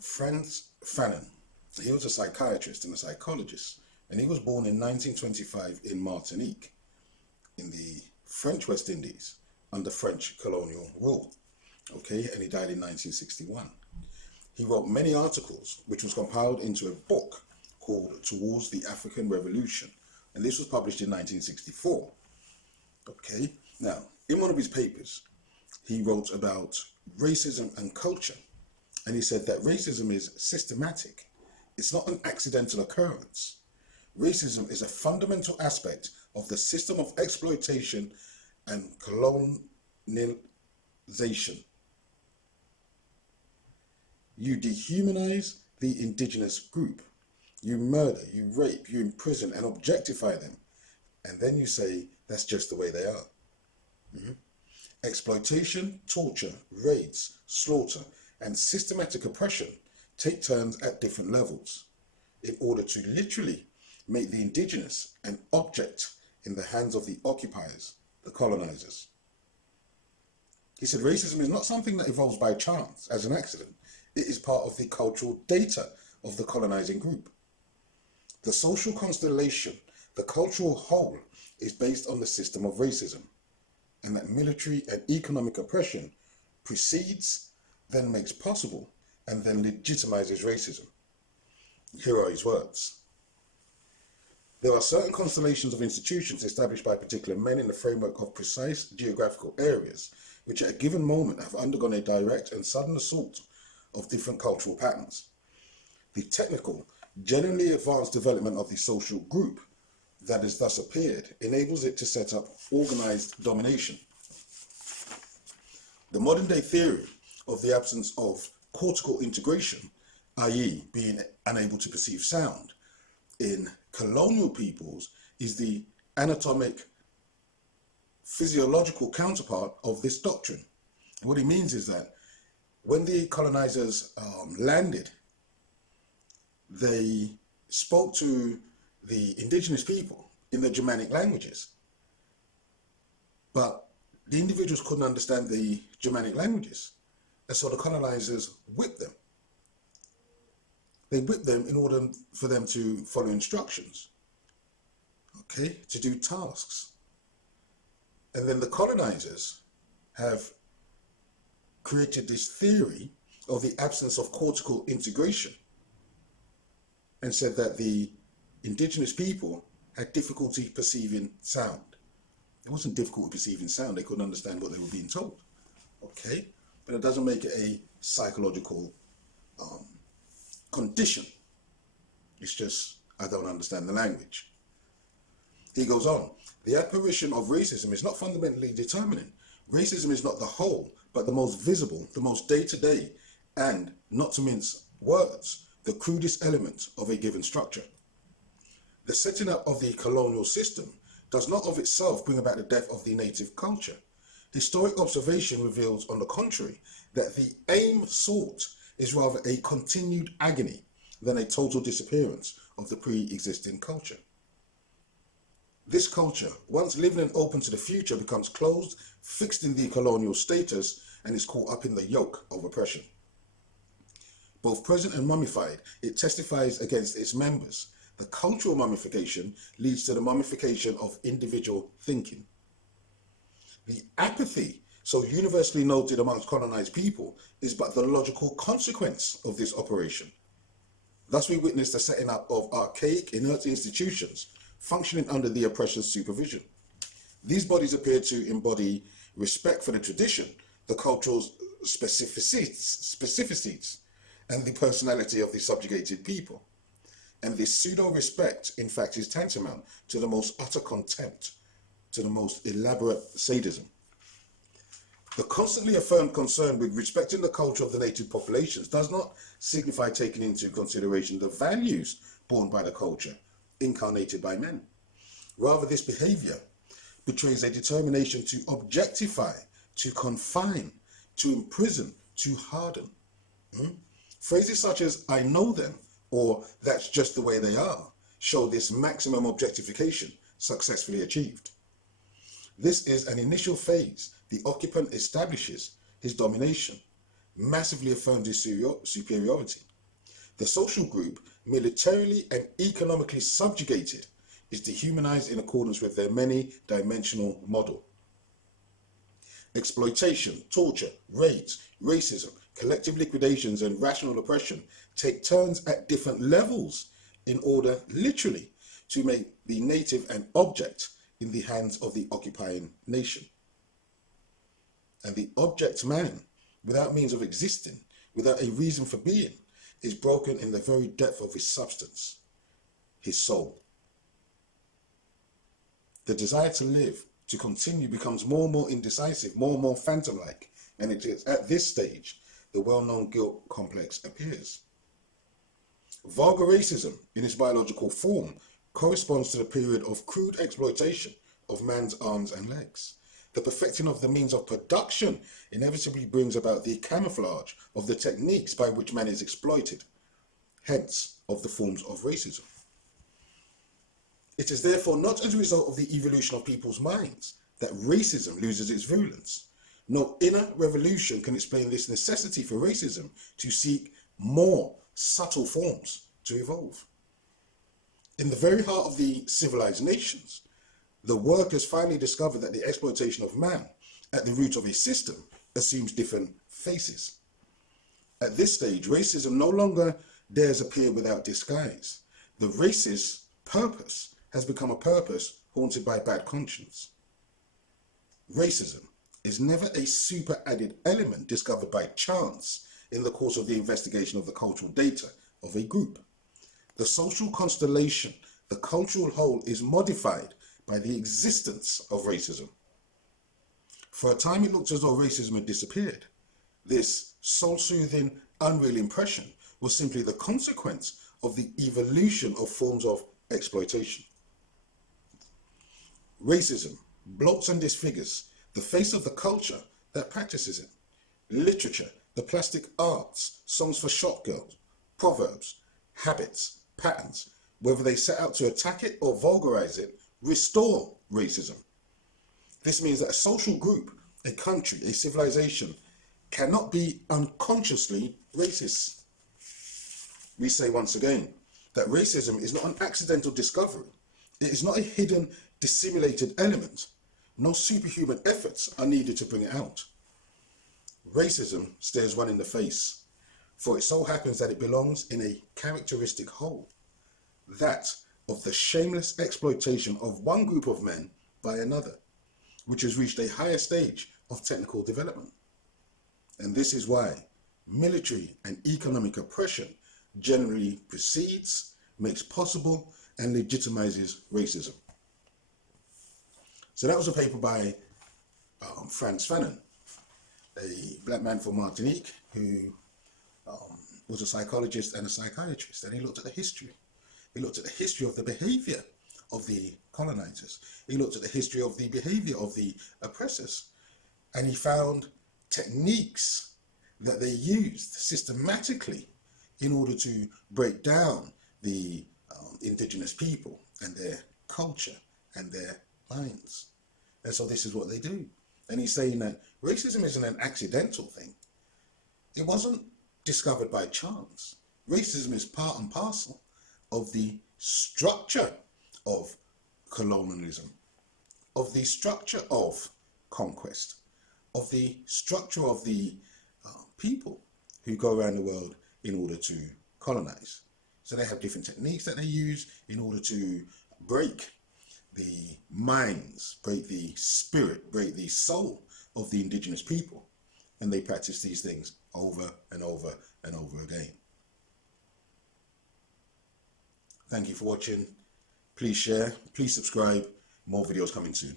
Franz Fanon. He was a psychiatrist and a psychologist, and he was born in 1925 in Martinique, in the French West Indies, under French colonial rule. Okay, and he died in 1961. He wrote many articles, which was compiled into a book called Towards the African Revolution, and this was published in 1964. Okay, now, in one of his papers, he wrote about racism and culture, and he said that racism is systematic. It's not an accidental occurrence. Racism is a fundamental aspect of the system of exploitation and colonization. You dehumanize the indigenous group. You murder, you rape, you imprison and objectify them. And then you say, that's just the way they are. Exploitation, torture, raids, slaughter, and systematic oppression take turns at different levels in order to literally make the indigenous an object in the hands of the occupiers, the colonizers. He said racism is not something that evolves by chance as an accident. It is part of the cultural data of the colonizing group. The social constellation, the cultural whole, is based on the system of racism, and that military and economic oppression precedes, then makes possible, and then legitimizes racism. Here are his words. There are certain constellations of institutions established by particular men in the framework of precise geographical areas, which at a given moment have undergone a direct and sudden assault of different cultural patterns. The technical, genuinely advanced development of the social group that has thus appeared enables it to set up organized domination. The modern day theory of the absence of cortical integration, i.e. being unable to perceive sound, in colonial peoples is the anatomic, physiological counterpart of this doctrine. What it means is that when the colonizers landed, they spoke to the indigenous people in the Germanic languages, but the individuals couldn't understand the Germanic languages, and so the colonizers whipped them. They whipped them in order for them to follow instructions, okay, to do tasks. And then the colonizers have created this theory of the absence of cortical integration and said that the indigenous people had difficulty perceiving sound. It wasn't difficult perceiving sound, they couldn't understand what they were being told. Okay, but it doesn't make it a psychological condition. It's just, I don't understand the language. He goes on, the apparition of racism is not fundamentally determinate. Racism is not the whole, but the most visible, the most day-to-day, and, not to mince words, the crudest element of a given structure. The setting up of the colonial system does not of itself bring about the death of the native culture. Historic observation reveals, on the contrary, that the aim sought is rather a continued agony than a total disappearance of the pre-existing culture. This culture, once living and open to the future, becomes closed, fixed in the colonial status, and is caught up in the yoke of oppression. Both present and mummified, it testifies against its members. The cultural mummification leads to the mummification of individual thinking. The apathy, so universally noted amongst colonized people, is but the logical consequence of this operation. Thus we witness the setting up of archaic, inert institutions functioning under the oppressor's supervision. These bodies appear to embody respect for the tradition, the cultural specificities, and the personality of the subjugated people. And this pseudo-respect, in fact, is tantamount to the most utter contempt, to the most elaborate sadism. The constantly affirmed concern with respecting the culture of the native populations does not signify taking into consideration the values borne by the culture, incarnated by men. Rather, this behavior betrays a determination to objectify, to confine, to imprison, to harden. Phrases such as, I know them, or that's just the way they are, show this maximum objectification successfully achieved. This is an initial phase. The occupant establishes his domination, massively affirms his superiority, The social group, militarily and economically subjugated, is dehumanized in accordance with their many-dimensional model. Exploitation, torture, raids, racism, collective liquidations and rational oppression take turns at different levels in order, literally, to make the native an object in the hands of the occupying nation. And the object man, without means of existing, without a reason for being, is broken in the very depth of his substance, his soul. The desire to live, to continue, becomes more and more indecisive, more and more phantom-like, and it is at this stage the well-known guilt complex appears. Vulgar racism, in its biological form, corresponds to the period of crude exploitation of man's arms and legs. The perfecting of the means of production inevitably brings about the camouflage of the techniques by which man is exploited, hence of the forms of racism. It is therefore not as a result of the evolution of people's minds that racism loses its virulence. No inner revolution can explain this necessity for racism to seek more subtle forms to evolve. In the very heart of the civilized nations, the workers finally discovered that the exploitation of man at the root of a system assumes different faces. At this stage, racism no longer dares appear without disguise. The racist purpose has become a purpose haunted by bad conscience. Racism is never a super-added element discovered by chance in the course of the investigation of the cultural data of a group. The social constellation, the cultural whole, is modified by the existence of racism. For a time it looked as though racism had disappeared. This soul-soothing, unreal impression was simply the consequence of the evolution of forms of exploitation. Racism bloats and disfigures the face of the culture that practices it. Literature, the plastic arts, songs for shop girls, proverbs, habits, patterns, whether they set out to attack it or vulgarize it, restore racism. This means that a social group, a country, a civilization cannot be unconsciously racist. We say once again that racism is not an accidental discovery. It is not a hidden, dissimulated element. No superhuman efforts are needed to bring it out. Racism stares one in the face, for it so happens that it belongs in a characteristic whole, that of the shameless exploitation of one group of men by another, which has reached a higher stage of technical development. And this is why military and economic oppression generally precedes, makes possible, and legitimizes racism. So that was a paper by Franz Fanon, a black man from Martinique who was a psychologist and a psychiatrist, and he looked at the history. He looked at the history of the behavior of the colonizers. He looked at the history of the behavior of the oppressors, and he found techniques that they used systematically in order to break down the indigenous people and their culture and their minds. And so this is what they do. And he's saying that racism isn't an accidental thing. It wasn't discovered by chance. Racism is part and parcel of the structure of colonialism, of the structure of conquest, of the structure of the people who go around the world in order to colonize. So they have different techniques that they use in order to break the minds, break the spirit, break the soul of the indigenous people. And they practice these things over and over and over again. Thank you for watching. Please share, please subscribe. More videos coming soon.